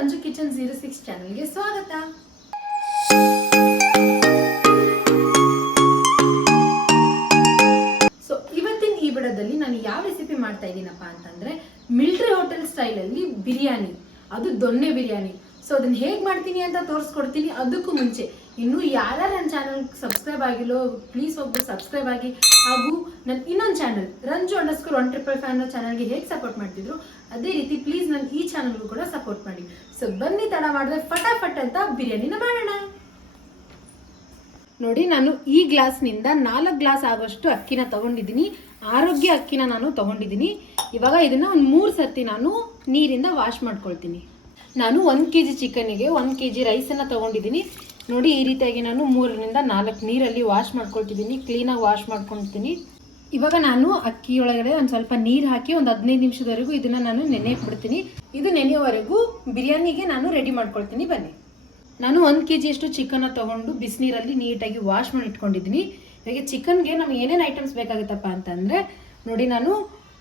Ranju kitchen zero six ಚಾನಲ್ಗೆ ಸ್ವಾಗತ. So ಇವತ್ತಿನ ಈ ಬಿಡದಲ್ಲಿ ನಾನು ಯಾವ ರೆಸಿಪಿ ಮಾಡ್ತಾ ಇದ್ದೀನಪ್ಪ ಅಂತಂದ್ರೆ ಮಿಲ್ಟ್ರಿ ಹೋಟೆಲ್ ಸ್ಟೈಲಲ್ಲಿ ಬಿರಿಯಾನಿ. ಅದು ದೊನ್ನೆ ಬಿರಿಯಾನಿ. ಸೊ ಅದನ್ನ ಹೇಗೆ ಮಾಡ್ತೀನಿ ಅಂತ ತೋರಿಸ್ಕೊಡ್ತೀನಿ ಅದಕ್ಕೂ ಮುಂಚೆ. ಇನ್ನು ಯಾರ್ಯಾರು ನನ್ನ ಚಾನಲ್ ಸಬ್ಸ್ಕ್ರೈಬ್ ಆಗಿಲ್ಲೋ ಪ್ಲೀಸ್ ಒಬ್ಬರು ಸಬ್ಸ್ಕ್ರೈಬ್ ಆಗಿ. ಹಾಗೂ ನನ್ನ ಇನ್ನೊಂದು channel Ranju underscore one triple five ಅನ್ನೋ ಚಾನಲ್ಗೆ ಹೇಗೆ ಸಪೋರ್ಟ್ ಮಾಡ್ತಿದ್ರು, ಅದೇ ರೀತಿ ಪ್ಲೀಸ್ ನನ್ನ ಈ ಚಾನಲ್ಗೂ ಕೂಡ ಸಪೋರ್ಟ್ ಮಾಡಿ. ಸೊ ಬನ್ನಿ ತಡ ಮಾಡಿದ್ರೆ ಫಟಾಫಟ್ ಅಂತ ಬಿರಿಯಾನಿನ ಮಾಡೋಣ. ನೋಡಿ, ನಾನು ಈ ಗ್ಲಾಸ್ನಿಂದ ನಾಲ್ಕು ಗ್ಲಾಸ್ ಆಗೋಷ್ಟು ಅಕ್ಕಿನ ತಗೊಂಡಿದ್ದೀನಿ. ಆರೋಗ್ಯ ಅಕ್ಕಿನ ನಾನು ತಗೊಂಡಿದ್ದೀನಿ. ಇವಾಗ ಇದನ್ನು ಒಂದು ಮೂರು ಸರ್ತಿ ನಾನು ನೀರಿಂದ ವಾಶ್ ಮಾಡ್ಕೊಳ್ತೀನಿ. ನಾನು ಒಂದು ಕೆ ಜಿ ಚಿಕನ್ನಿಗೆ ಒಂದು ಕೆ ಜಿ ರೈಸನ್ನು ತಗೊಂಡಿದ್ದೀನಿ. ನೋಡಿ, ಈ ರೀತಿಯಾಗಿ ನಾನು ಮೂರರಿಂದ ನಾಲ್ಕು ನೀರಲ್ಲಿ ವಾಶ್ ಮಾಡ್ಕೊಳ್ತಿದ್ದೀನಿ ಕ್ಲೀನಾಗಿ ವಾಶ್ ಮಾಡ್ಕೊಳ್ತೀನಿ. ಇವಾಗ ನಾನು ಅಕ್ಕಿ ಒಳಗಡೆ ಒಂದು ಸ್ವಲ್ಪ ನೀರು ಹಾಕಿ ಒಂದು ಹದಿನೈದು ನಿಮಿಷದವರೆಗೂ ಇದನ್ನು ನಾನು ನೆನೆ ಬಿಡ್ತೀನಿ. ಇದು ನೆನೆಯೋವರೆಗೂ ಬಿರಿಯಾನಿಗೆ ನಾನು ರೆಡಿ ಮಾಡ್ಕೊಳ್ತೀನಿ. ಬನ್ನಿ. ನಾನು ಒಂದು ಕೆ ಜಿಯಷ್ಟು ಚಿಕನ್ನ ತೊಗೊಂಡು ಬಿಸಿನೀರಲ್ಲಿ ನೀಟಾಗಿ ವಾಶ್ ಮಾಡಿ ಇಟ್ಕೊಂಡಿದ್ದೀನಿ. ಇವಾಗ ಚಿಕನ್ಗೆ ನಮ್ಗೆ ಏನೇನು ಐಟಮ್ಸ್ ಬೇಕಾಗುತ್ತಪ್ಪ ಅಂತಂದರೆ, ನೋಡಿ, ನಾನು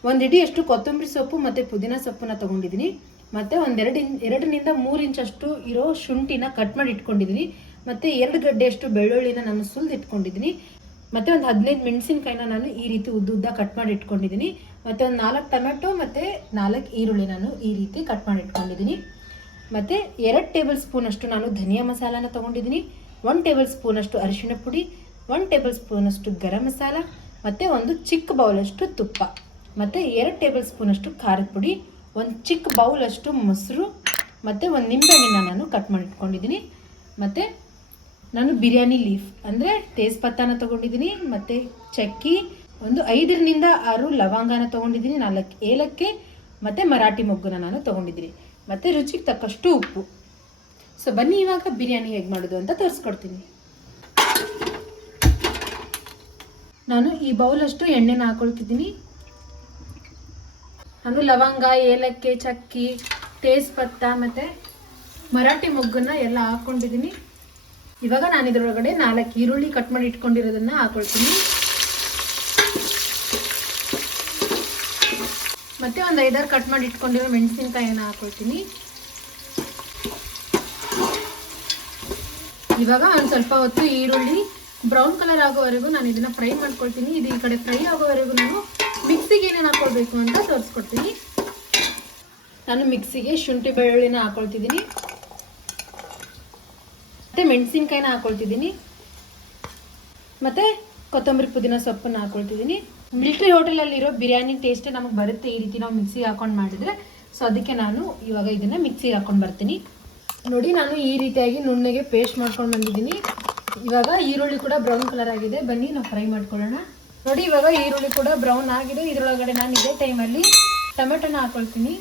ಒಂದು ಅಷ್ಟು ಕೊತ್ತಂಬರಿ ಸೊಪ್ಪು ಮತ್ತು ಪುದೀನ ಸೊಪ್ಪನ್ನ ತೊಗೊಂಡಿದ್ದೀನಿ. ಮತ್ತು ಒಂದೆರಡು ಇನ್, ಎರಡರಿಂದ ಮೂರು ಇಂಚಷ್ಟು ಇರೋ ಶುಂಠಿನ ಕಟ್ ಮಾಡಿ ಇಟ್ಕೊಂಡಿದ್ದೀನಿ. ಮತ್ತು ಎರಡು ಗಡ್ಡೆಯಷ್ಟು ಬೆಳ್ಳುಳ್ಳಿನ ನಾನು ಸುಲಿದು ಇಟ್ಕೊಂಡಿದ್ದೀನಿ. ಮತ್ತು ಒಂದು ಹದಿನೈದು ಮೆಣಸಿನ್ಕಾಯಿನ ನಾನು ಈ ರೀತಿ ಉದ್ದ ಉದ್ದ ಕಟ್ ಮಾಡಿ ಇಟ್ಕೊಂಡಿದ್ದೀನಿ. ಮತ್ತು ಒಂದು ನಾಲ್ಕು ಟೊಮೆಟೊ ಮತ್ತು ನಾಲ್ಕು ಈರುಳ್ಳಿ ನಾನು ಈ ರೀತಿ ಕಟ್ ಮಾಡಿ ಇಟ್ಕೊಂಡಿದ್ದೀನಿ. ಮತ್ತು ಎರಡು ಟೇಬಲ್ ಸ್ಪೂನಷ್ಟು ನಾನು ಧನಿಯಾ ಮಸಾಲಾನ ತೊಗೊಂಡಿದ್ದೀನಿ. ಒನ್ ಟೇಬಲ್ ಸ್ಪೂನಷ್ಟು ಅರಿಶಿನ ಪುಡಿ ಒನ್ ಟೇಬಲ್ ಸ್ಪೂನಷ್ಟು ಗರಂ ಮಸಾಲ, ಮತ್ತು ಒಂದು ಚಿಕ್ಕ ಬೌಲಷ್ಟು ತುಪ್ಪ. ಮತ್ತು ಎರಡು ಟೇಬಲ್ ಸ್ಪೂನಷ್ಟು ಖಾರದ ಪುಡಿ, ಒಂದು ಚಿಕ್ಕ ಬೌಲಷ್ಟು ಮೊಸರು, ಮತ್ತು ಒಂದು ನಿಂಬೆಹಣ್ಣಿನ ನಾನು ಕಟ್ ಮಾಡಿಟ್ಕೊಂಡಿದ್ದೀನಿ ಮತ್ತು ನಾನು ಬಿರಿಯಾನಿ ಲೀಫ್, ಅಂದರೆ ತೇಜ್ಪತ್ತಾನ ತಗೊಂಡಿದ್ದೀನಿ, ಮತ್ತು ಚಕ್ಕಿ, ಒಂದು ಐದರಿಂದ ಆರು ಲವಂಗನ ತಗೊಂಡಿದ್ದೀನಿ, ನಾಲ್ಕು ಏಲಕ್ಕಿ, ಮತ್ತು ಮರಾಠಿ ಮೊಗ್ಗುನ ನಾನು ತೊಗೊಂಡಿದ್ದೀನಿ. ಮತ್ತು ರುಚಿಗೆ ತಕ್ಕಷ್ಟು ಉಪ್ಪು. ಸೊ ಬನ್ನಿ ಇವಾಗ ಬಿರಿಯಾನಿ ಹೇಗೆ ಮಾಡೋದು ಅಂತ ತೋರಿಸ್ಕೊಡ್ತೀನಿ. ನಾನು ಈ ಬೌಲಷ್ಟು ಎಣ್ಣೆನ ಹಾಕೊಳ್ತಿದ್ದೀನಿ. ನಾನು ಲವಂಗ, ಏಲಕ್ಕಿ, ಚಕ್ಕಿ ತೇಜ್ಪತ್ತ ಮತ್ತು ಮರಾಠಿ ಮೊಗ್ಗನ್ನ ಎಲ್ಲ ಹಾಕ್ಕೊಂಡಿದ್ದೀನಿ ಇವಾಗ ನಾನು ಇದರೊಳಗಡೆ ನಾಲ್ಕು ಈರುಳ್ಳಿ ಕಟ್ ಮಾಡಿ ಇಟ್ಕೊಂಡಿರೋದನ್ನ ಹಾಕೊಳ್ತೀನಿ. ಮತ್ತೆ ಒಂದು ಐದಾರು ಕಟ್ ಮಾಡಿ ಇಟ್ಕೊಂಡಿರೋ ಮೆಣಸಿನ್ಕಾಯಿನ ಹಾಕೊಳ್ತೀನಿ. ಇವಾಗ ಒಂದು ಸ್ವಲ್ಪ ಹೊತ್ತು ಈರುಳ್ಳಿ ಬ್ರೌನ್ ಕಲರ್ ಆಗೋವರೆಗೂ ನಾನು ಇದನ್ನ ಫ್ರೈ ಮಾಡ್ಕೊಳ್ತೀನಿ. ಇದು ಈ ಕಡೆ ಫ್ರೈ ಆಗೋವರೆಗೂ ನಾನು ಮಿಕ್ಸಿಗೆ ಏನೇನು ಹಾಕೊಳ್ಬೇಕು ಅಂತ ತೋರಿಸ್ಕೊಡ್ತೀನಿ. ನಾನು ಮಿಕ್ಸಿಗೆ ಶುಂಠಿ ಬೆಳ್ಳುಳ್ಳಿನ ಹಾಕೊಳ್ತಿದ್ದೀನಿ. ಮತ್ತೆ ಮೆಣಸಿನ್ಕಾಯಿನ ಹಾಕೊಳ್ತಿದ್ದೀನಿ. ಮತ್ತೆ ಕೊತ್ತಂಬರಿ ಪುದೀನ ಸೊಪ್ಪನ್ನ ಹಾಕೊಳ್ತಿದ್ದೀನಿ. ಮಿಲ್ಟ್ರಿ ಹೋಟೆಲಲ್ಲಿರೋ ಬಿರಿಯಾನಿ ಟೇಸ್ಟ್ ನಮಗೆ ಬರುತ್ತೆ ಈ ರೀತಿ ನಾವು ಮಿಕ್ಸಿಗೆ ಹಾಕೊಂಡು ಮಾಡಿದ್ರೆ. ಸೊ ಅದಕ್ಕೆ ನಾನು ಇವಾಗ ಇದನ್ನ ಮಿಕ್ಸಿಗೆ ಹಾಕೊಂಡು ಬರ್ತೀನಿ. ನೋಡಿ, ನಾನು ಈ ರೀತಿಯಾಗಿ ನುಣ್ಣಗೆ ಪೇಸ್ಟ್ ಮಾಡ್ಕೊಂಡು ಬಂದಿದ್ದೀನಿ. ಇವಾಗ ಈರುಳ್ಳಿ ಕೂಡ ಬ್ರೌನ್ ಕಲರ್ ಆಗಿದೆ. ಬನ್ನಿ, ನಾವು ಫ್ರೈ ಮಾಡ್ಕೊಳ್ಳೋಣ. ನೋಡಿ, ಇವಾಗ ಈರುಳ್ಳಿ ಕೂಡ ಬ್ರೌನ್ ಆಗಿದೆ. ಇದರೊಳಗಡೆ ನಾನು ಇದೇ ಟೈಮಲ್ಲಿ ಟೊಮೆಟೊನ ಹಾಕೊಳ್ತೀನಿ.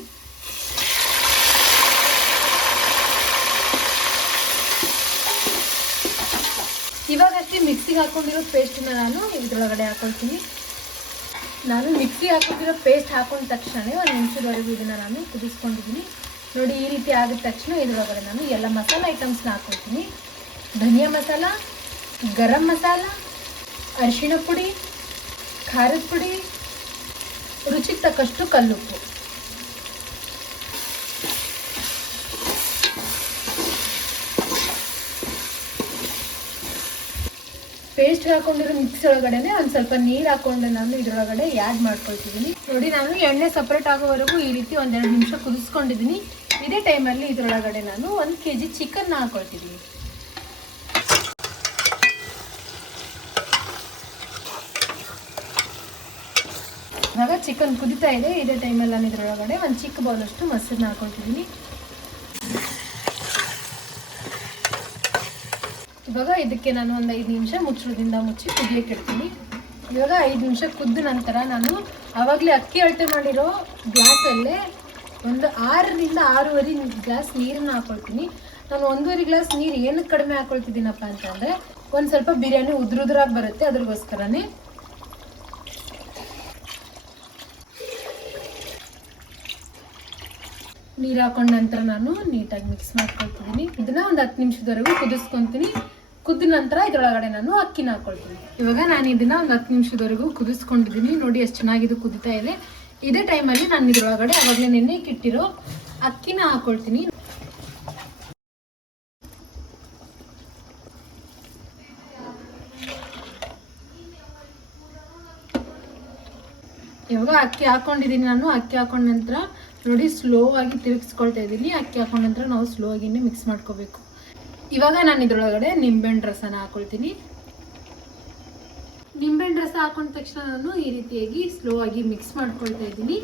ಮಿಕ್ಸಿಗೆ ಹಾಕೊಂಡಿರೋ ಪೇಸ್ಟನ್ನ ನಾನು ಇದ್ರೊಳಗಡೆ ಹಾಕೊಳ್ತೀನಿ ನಾನು ಮಿಕ್ಸಿಗೆ ಹಾಕೊಂಡಿರೋ ಪೇಸ್ಟ್ ಹಾಕೊಂಡ ತಕ್ಷಣ ಒಂದು ನಿಮಿಷದವರೆಗೂ ಇದನ್ನು ನಾನು ಕುದಿಸ್ಕೊಂಡಿದ್ದೀನಿ ನೋಡಿ ಈ ರೀತಿ ಆಗಿದ ತಕ್ಷಣ ಇದ್ರೊಳಗಡೆ ನಾನು ಎಲ್ಲ ಮಸಾಲ ಐಟಮ್ಸ್ನ ಹಾಕೊಳ್ತೀನಿ ಧನಿಯಾ ಮಸಾಲ ಗರಂ ಮಸಾಲ ಅರಿಶಿಣ ಪುಡಿ ಖಾರದ ಪುಡಿ ರುಚಿಗೆ ತಕ್ಕಷ್ಟು ಕಲ್ಲುಪ್ಪು ಪೇಸ್ಟ್ ಹಾಕೊಂಡಿರೋ ಮಿಕ್ಸ್ ಒಳಗಡೆನೆ ಒಂದು ಸ್ವಲ್ಪ ನೀರು ಹಾಕೊಂಡು ನಾನು ಇದರೊಳಗಡೆ ಆ್ಯಡ್ ಮಾಡ್ಕೊಳ್ತಿದ್ದೀನಿ. ನೋಡಿ, ನಾನು ಎಣ್ಣೆ ಸಪ್ರೇಟ್ ಆಗೋವರೆಗೂ ಈ ರೀತಿ ಒಂದೆರಡು ನಿಮಿಷ ಕುದಿಸ್ಕೊಂಡಿದ್ದೀನಿ. ಇದೇ ಟೈಮಲ್ಲಿ ಇದರೊಳಗಡೆ ನಾನು ಒಂದು ಕೆ ಜಿ ಚಿಕನ್ನ ಹಾಕೊಳ್ತಿದ್ದೀನಿ. ಇವಾಗ ಚಿಕನ್ ಕುದಿತಾ ಇದೆ. ಇದೇ ಟೈಮಲ್ಲಿ ನಾನು ಇದರೊಳಗಡೆ ಒಂದು ಚಿಕ್ಕ ಬೌಲಷ್ಟು ಮೊಸರನ್ನ ಹಾಕೊಳ್ತಿದ್ದೀನಿ. ಇವಾಗ ಇದಕ್ಕೆ ನಾನು ಒಂದು ಐದು ನಿಮಿಷ ಮುಚ್ಚಳದಿಂದ ಮುಚ್ಚಿ ಕುದಿಯಕ್ಕೆ ಇಡ್ತೀನಿ. ಇವಾಗ ಐದು ನಿಮಿಷ ಕುದ್ದ ನಂತರ ನಾನು ಆವಾಗಲೇ ಅಕ್ಕಿ ಅಳತೆ ಮಾಡಿರೋ ಗ್ಲಾಸಲ್ಲೇ ಒಂದು ಆರರಿಂದ ಆರೂವರೆ ಗ್ಲಾಸ್ ನೀರನ್ನು ಹಾಕೊಳ್ತೀನಿ. ನಾನು ಒಂದೂವರೆ ಗ್ಲಾಸ್ ನೀರು ಏನಕ್ಕೆ ಕಡಿಮೆ ಹಾಕೊಳ್ತಿದ್ದೀನಪ್ಪ ಅಂತಂದರೆ ಒಂದು ಸ್ವಲ್ಪ ಬಿರಿಯಾನಿ ಉದ್ರುದ್ರಾಗಿ ಬರುತ್ತೆ ಅದ್ರಗೋಸ್ಕರನೇ. ನೀರು ಹಾಕೊಂಡ ನಂತರ ನಾನು ನೀಟಾಗಿ ಮಿಕ್ಸ್ ಮಾಡ್ಕೊಳ್ತಿದ್ದೀನಿ. ಇದನ್ನ ಒಂದು ಹತ್ತು ನಿಮಿಷದವರೆಗೂ ಕುದಿಸ್ಕೊತೀನಿ. ಕುದ್ದ ನಂತರ ಇದರೊಳಗಡೆ ನಾನು ಅಕ್ಕಿನ ಹಾಕೊಳ್ತೀನಿ. ಇವಾಗ ನಾನು ಇದನ್ನ ಒಂದು ಹತ್ತು ನಿಮಿಷದವರೆಗೂ ಕುದಿಸ್ಕೊಂಡಿದ್ದೀನಿ. ನೋಡಿ ಎಷ್ಟು ಚೆನ್ನಾಗಿದೆ ಕುದಿತಾ ಇದೆ. ಇದೇ ಟೈಮಲ್ಲಿ ನಾನು ಇದರೊಳಗಡೆ ಅವಾಗಲೇ ನೆನೆ ಇಟ್ಟಿರೋ ಅಕ್ಕಿನ ಹಾಕ್ಕೊಳ್ತೀನಿ ಇವಾಗ ಅಕ್ಕಿ ಹಾಕೊಂಡಿದ್ದೀನಿ ನಾನು. ಅಕ್ಕಿ ಹಾಕೊಂಡ ನಂತರ ನೋಡಿ ಸ್ಲೋ ಆಗಿ ತಿರುಗಿಸ್ಕೊಳ್ತಾ ಇದ್ದೀನಿ. ಅಕ್ಕಿ ಹಾಕೊಂಡ ನಂತರ ನಾವು ಸ್ಲೋ ಆಗಿನೇ ಮಿಕ್ಸ್ ಮಾಡ್ಕೋಬೇಕು. ಇವಾಗ ನಾನು ಇದ್ರೊಳಗಡೆ ನಿಂಬೆಹಣ್ಣು ರಸನ ಹಾಕೊಳ್ತೀನಿ. ನಿಂಬೆಹಣ್ಣು ರಸ ಹಾಕೊಂಡ ತಕ್ಷಣ ನಾನು ಈ ರೀತಿಯಾಗಿ ಸ್ಲೋ ಆಗಿ ಮಿಕ್ಸ್ ಮಾಡ್ಕೊಳ್ತಾ ಇದ್ದೀನಿ.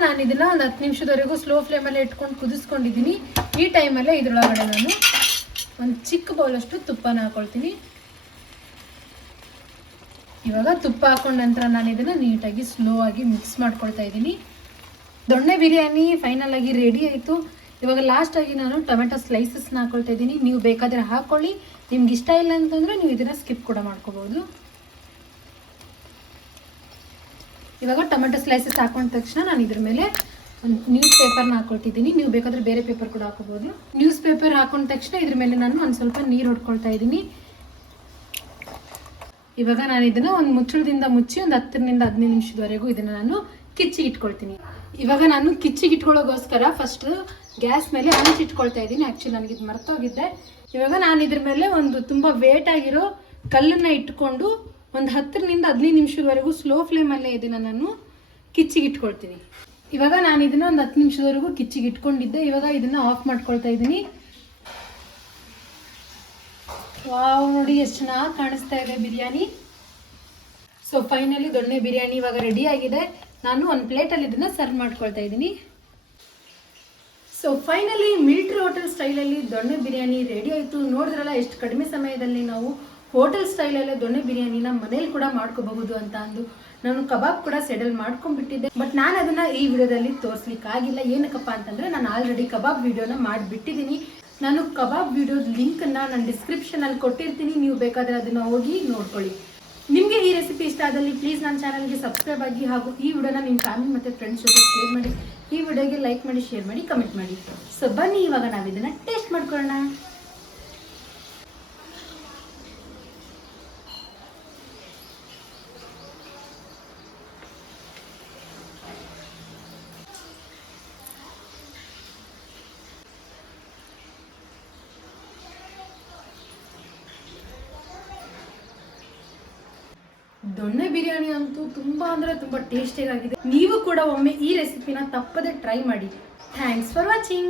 ನಾನು ಇದನ್ನ ಒಂದು ಹತ್ತು ನಿಮಿಷದವರೆಗೂ ಸ್ಲೋ ಫ್ಲೇಮಲ್ಲೇ ಇಟ್ಕೊಂಡು ಕುದಿಸ್ಕೊಂಡಿದ್ದೀನಿ. ಈ ಟೈಮಲ್ಲೇ ಇದ್ರೊಳಗಡೆ ನಾನು ಒಂದು ಚಿಕ್ಕ ಬೌಲಷ್ಟು ತುಪ್ಪನ ಹಾಕೊಳ್ತೀನಿ. ಇವಾಗ ತುಪ್ಪ ಹಾಕೊಂಡ ನಂತರ ನಾನು ಇದನ್ನು ನೀಟಾಗಿ ಸ್ಲೋ ಆಗಿ ಮಿಕ್ಸ್ ಮಾಡ್ಕೊಳ್ತಾ ಇದ್ದೀನಿ. ದೊಣ್ಣೆ ಬಿರಿಯಾನಿ ಫೈನಲ್ ಆಗಿ ರೆಡಿ ಆಯಿತು. ಇವಾಗ ಲಾಸ್ಟಾಗಿ ನಾನು ಟೊಮೆಟೊ ಸ್ಲೈಸಸ್ನ ಹಾಕೊಳ್ತಾ ಇದ್ದೀನಿ. ನೀವು ಬೇಕಾದರೆ ಹಾಕೊಳ್ಳಿ. ನಿಮ್ಗೆ ಇಷ್ಟ ಇಲ್ಲ ಅಂತಂದ್ರೆ ನೀವು ಇದನ್ನ ಸ್ಕಿಪ್ ಕೂಡ ಮಾಡ್ಕೋಬಹುದು ಇವಾಗ ಟೊಮೆಟೊ ಸ್ಲೈಸಸ್ ಹಾಕೊಂಡ ತಕ್ಷಣ ನಾನು ಇದ್ರ ಮೇಲೆ ಒಂದು ನ್ಯೂಸ್ ಪೇಪರ್ನ ಹಾಕೊಳ್ತಿದ್ದೀನಿ. ನೀವು ಬೇಕಾದ್ರೆ ಬೇರೆ ಪೇಪರ್ ಕೂಡ ಹಾಕೋಬಹುದು ನ್ಯೂಸ್ ಪೇಪರ್ ಹಾಕೊಂಡ ತಕ್ಷಣ ಇದ್ರ ಮೇಲೆ ನಾನು ಒಂದು ಸ್ವಲ್ಪ ನೀರು ಹೊಡ್ಕೊಳ್ತಾ ಇದ್ದೀನಿ. ಇವಾಗ ನಾನು ಇದನ್ನ ಒಂದು ಮುಚ್ಚಳದಿಂದ ಮುಚ್ಚಿ ಒಂದು ಹತ್ತರಿಂದ ಹದಿನೈದು ನಿಮಿಷದವರೆಗೂ ಇದನ್ನ ನಾನು ಕಿಚ್ಚಿಗೆ ಇಟ್ಕೊಳ್ತೀನಿ. ಇವಾಗ ನಾನು ಕಿಚ್ಚಿಗೆ ಇಟ್ಕೊಳ್ಳೋಗೋಸ್ಕರ ಫಸ್ಟ್ ಗ್ಯಾಸ್ ಮೇಲೆ ಹಂಚಿ ಇಟ್ಕೊಳ್ತಾ ಇದ್ದೀನಿ. ಆ್ಯಕ್ಚುಲಿ ನನಗೆ ಇದು ಮರ್ತೋಗಿದ್ದೆ ಇವಾಗ ನಾನು ಇದ್ರ ಮೇಲೆ ಒಂದು ತುಂಬ ವೇಟ್ ಆಗಿರೋ ಕಲ್ಲನ್ನ ಇಟ್ಕೊಂಡು ಒಂದು ಹತ್ತರಿಂದ ಹದಿನೈದು ನಿಮಿಷದವರೆಗೂ ಸ್ಲೋ ಫ್ಲೇಮಲ್ಲೇ ಇದನ್ನ ನಾನು ಕಿಚ್ಚಿಗೆ ಇಟ್ಕೊಳ್ತೀನಿ. ಇವಾಗ ನಾನು ಇದನ್ನ ಒಂದು ಹತ್ತು ನಿಮಿಷದವರೆಗೂ ಕಿಚ್ಚಿಗೆ ಇಟ್ಕೊಂಡಿದ್ದೆ. ಇವಾಗ ಇದನ್ನ ಆಫ್ ಮಾಡ್ಕೊಳ್ತಾ ಇದ್ದೀನಿ. ವಾವ್, ನೋಡಿ ಎಷ್ಟು ಚೆನ್ನಾಗಿ ಕಾಣಿಸ್ತಾ ಇದೆ ಬಿರಿಯಾನಿ. ಸೊ ಫೈನಲಿ ದೊಣ್ಣೆ ಬಿರಿಯಾನಿ ಇವಾಗ ರೆಡಿ ಆಗಿದೆ. ನಾನು ಒಂದು ಪ್ಲೇಟಲ್ಲಿ ಇದನ್ನ ಸರ್ವ್ ಮಾಡ್ಕೊಳ್ತಾ ಇದ್ದೀನಿ. ಸೊ ಫೈನಲಿ ಮಿಲ್ಟ್ರಿ ಹೋಟೆಲ್ ಸ್ಟೈಲಲ್ಲಿ ದೊಣ್ಣೆ ಬಿರಿಯಾನಿ ರೆಡಿ ಆಯಿತು. ನೋಡಿದ್ರಲ್ಲ, ಎಷ್ಟು ಕಡಿಮೆ ಸಮಯದಲ್ಲಿ ನಾವು ಹೋಟೆಲ್ ಸ್ಟೈಲಲ್ಲೇ ದೊಣ್ಣೆ ಬಿರಿಯಾನಿನ ಮನೇಲಿ ಕೂಡ ಮಾಡ್ಕೋಬಹುದು ಅಂತ ಅಂದು ನಾನು ಕಬಾಬ್ ಕೂಡ ಸೆಡಲ್ ಮಾಡ್ಕೊಂಡ್ಬಿಟ್ಟಿದ್ದೆ. ಬಟ್ ನಾನು ಅದನ್ನು ಈ ವಿಡಿಯೋದಲ್ಲಿ ತೋರಿಸ್ಲಿಕ್ಕಾಗಿಲ್ಲ. ಏನಕ್ಕಪ್ಪ ಅಂತಂದ್ರೆ, ನಾನು ಆಲ್ರೆಡಿ ಕಬಾಬ್ ವಿಡಿಯೋನ ಮಾಡಿಬಿಟ್ಟಿದ್ದೀನಿ. ನಾನು ಕಬಾಬ್ ವಿಡಿಯೋದ ಲಿಂಕನ್ನು ನಾನು ಡಿಸ್ಕ್ರಿಪ್ಷನಲ್ಲಿ ಕೊಟ್ಟಿರ್ತೀನಿ. ನೀವು ಬೇಕಾದರೆ ಅದನ್ನು ಹೋಗಿ ನೋಡ್ಕೊಳ್ಳಿ. ನಿಮಗೆ ಈ ರೆಸಿಪಿ ಇಷ್ಟ ಆದಲ್ಲಿ ಪ್ಲೀಸ್ ನನ್ನ ಚಾನಲ್ಗೆ ಸಬ್ಸ್ಕ್ರೈಬ್ ಆಗಿ ಹಾಗೂ ಈ ವಿಡಿಯೋನ ನಿಮ್ಮ ಫ್ಯಾಮಿಲಿ ಮತ್ತು ಫ್ರೆಂಡ್ಸ್ ಜೊತೆ ಶೇರ್ ಮಾಡಿ, ಈ ವಿಡಿಯೋಗೆ ಲೈಕ್ ಮಾಡಿ ಶೇರ್ ಮಾಡಿ ಕಮೆಂಟ್ ಮಾಡಿ. ಸೊ ಬನ್ನಿ, ಇವಾಗ ನಾವು ಇದನ್ನ ಟೇಸ್ಟ್ ಮಾಡ್ಕೊಳ್ಳೋಣ. ದೊಣ್ಣೆ ಬಿರಿಯಾನಿ ಅಂತೂ ತುಂಬಾ ಅಂದ್ರೆ ತುಂಬಾ ಟೇಸ್ಟಿಯಾಗಿದೆ ನೀವು ಕೂಡ ಒಮ್ಮೆ ಈ ರೆಸಿಪಿನ ತಪ್ಪದೆ ಟ್ರೈ ಮಾಡಿ. Thanks for watching